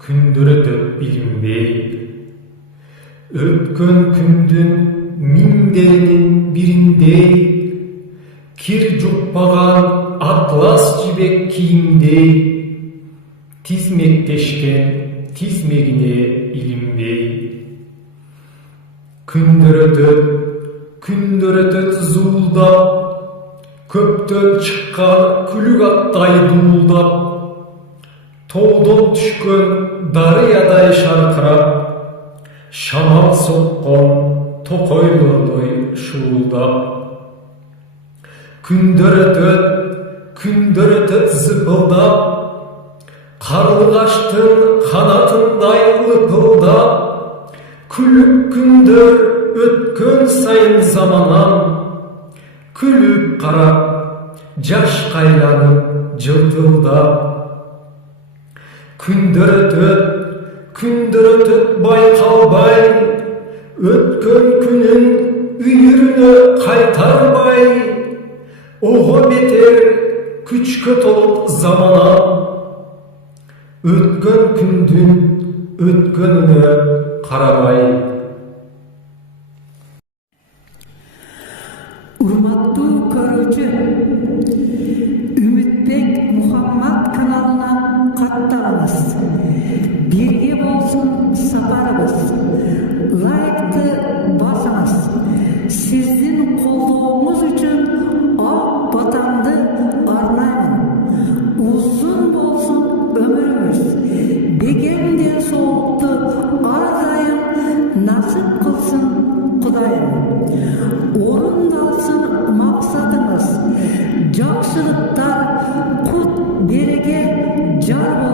Күндөрөтөп билинбей, өткөн күндүн миндеринин бириндей, кир жукпаган атлас жибек кийимдей, тизмектешкен тизмегине илинбей. Күндөрөтөт зуулдап, көптөн чыккан күлүк аттай дуулдап, тоодон түшкөн дарыядай шаркырап, шамал соккон токойлордой шуулдап. Күндөрөтөт зыпылдап, карлыгаштын канатындай лыпылдап, күлүп күндөр өткөн сайын заманам, күлүп карап, жаш кайланып жылтылдап. Күндөрөтөт байкалбай, өткөн күнүн үйүрүнө кайтарбай, ого бетер күчкө толуп заманам, өткөн күндүн өткөнүнө карабай. Урматтуу көрүүчү, Үмүтбек Мухаммад каналына катталыңыз. Бирге болсун сапарыбыз. Лайкты басыңыз. Сиздин колдооңуз үчүн ак батамды арнаймын. Узун болсун өмүрүңүз. Бегемден соолукту ар дайым насып кылсын Кудайым. Орындалсын максатыңыз. Жакшылыктар, кут береке жар